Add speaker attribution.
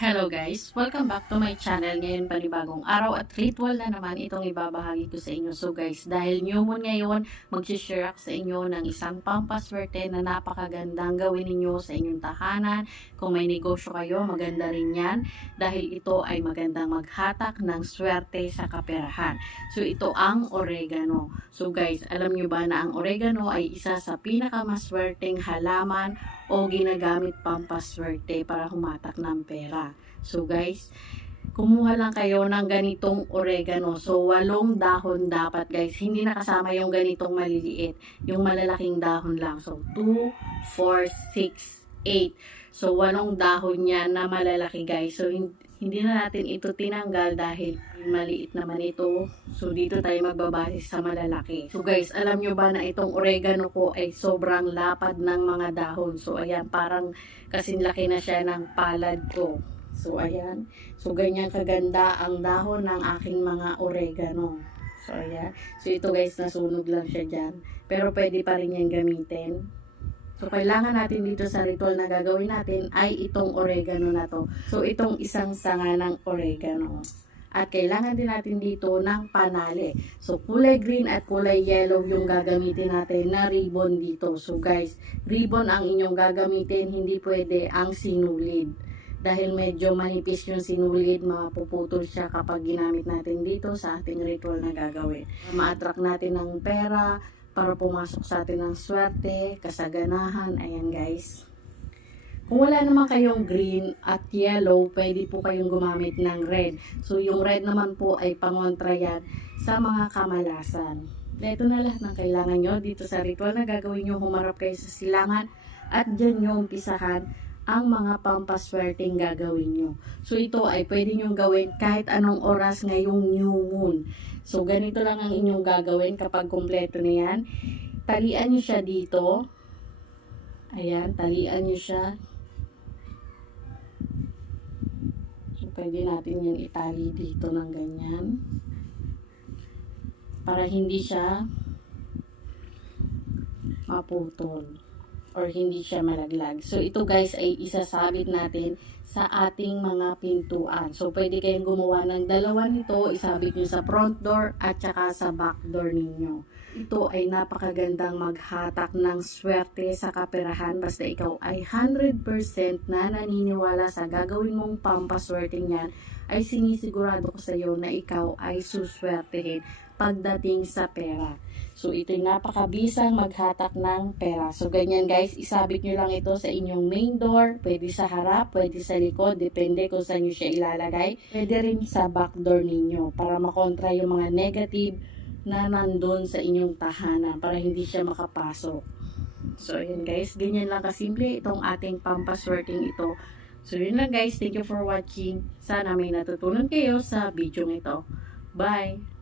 Speaker 1: Hello guys! Welcome back to my channel. Ngayon panibagong araw at ritual na naman itong ibabahagi ko sa inyo. So guys, dahil new moon ngayon, mag-share ako sa inyo ng isang pampaswerte na napakagandang gawin ninyo sa inyong tahanan. Kung may negosyo kayo, maganda rin yan. Dahil ito ay magandang maghatak ng swerte sa kaperahan. So ito ang oregano. So guys, alam nyo ba na ang oregano ay isa sa pinakamaswerteng halaman o ginagamit pampaswerte para humatak ng pera. So guys, kumuha lang kayo ng ganitong oregano. So walong dahon dapat guys. Hindi nakasama yung ganitong maliliit. Yung malalaking dahon lang. So 2, 4, 6, 8. So walong dahon yan na malalaki guys. So hin- hindi na natin ito tinanggal dahil maliit naman ito. So, dito tayo magbabase sa malalaki. So, guys, alam nyo ba na itong oregano ko ay sobrang lapad ng mga dahon. So, ayan, parang kasinlaki na siya ng palad ko. So, ayan. So, ganyan kaganda ang dahon ng aking mga oregano. So, ayan. So, ito guys, nasunog lang siya dyan. Pero pwede pa rin yan gamitin. So, kailangan natin dito sa ritual na gagawin natin ay itong oregano na to. So, itong isang sanga ng oregano. At kailangan din natin dito ng panali. So, kulay green at kulay yellow yung gagamitin natin na ribbon dito. So, guys, ribbon ang inyong gagamitin, hindi pwede ang sinulid. Dahil medyo manipis yung sinulid, mapuputol siya kapag ginamit natin dito sa ating ritual na gagawin. Ma-attract natin ng pera, para pumasok sa atin ng swerte, kasaganahan, ayan guys. Kung wala naman kayong green at yellow, pwede po kayong gumamit ng red. So, yung red naman po ay pangontra yan sa mga kamalasan. Ito na lahat ng kailangan nyo dito sa ritual na gagawin nyo. Humarap kayo sa silangan at dyan nyo umpisahan ang mga pampaswerteng gagawin nyo. So, ito ay pwede nyo gawin kahit anong oras ngayong new moon. So, ganito lang ang inyong gagawin kapag kumpleto na yan. Talian nyo siya dito. Ayan, talian nyo siya. So, pwede natin yan itali dito ng ganyan. Para hindi siya maputol or hindi siya malaglag. So, ito guys ay isasabit natin sa ating mga pintuan. So, pwede kayong gumawa ng dalawa nito, isabit nyo sa front door at saka sa back door ninyo. Ito ay napakagandang maghatak ng swerte sa kaperahan basta ikaw ay 100% na naniniwala sa gagawin mong pampaswerte niyan ay sinisigurado ko sa iyo na ikaw ay suswertehin pagdating sa pera. So, ito yung napakabisang maghatak ng pera. So, ganyan guys, isabit nyo lang ito sa inyong main door. Pwede sa harap, pwede sa likod, depende kung saan nyo siya ilalagay. Pwede rin sa back door ninyo para makontra yung mga negative na nandun sa inyong tahanan para hindi siya makapasok. So, yun guys, ganyan lang kasimple itong ating pampaswerting ito. So, yun lang guys, thank you for watching. Sana may natutunan kayo sa video ito. Bye!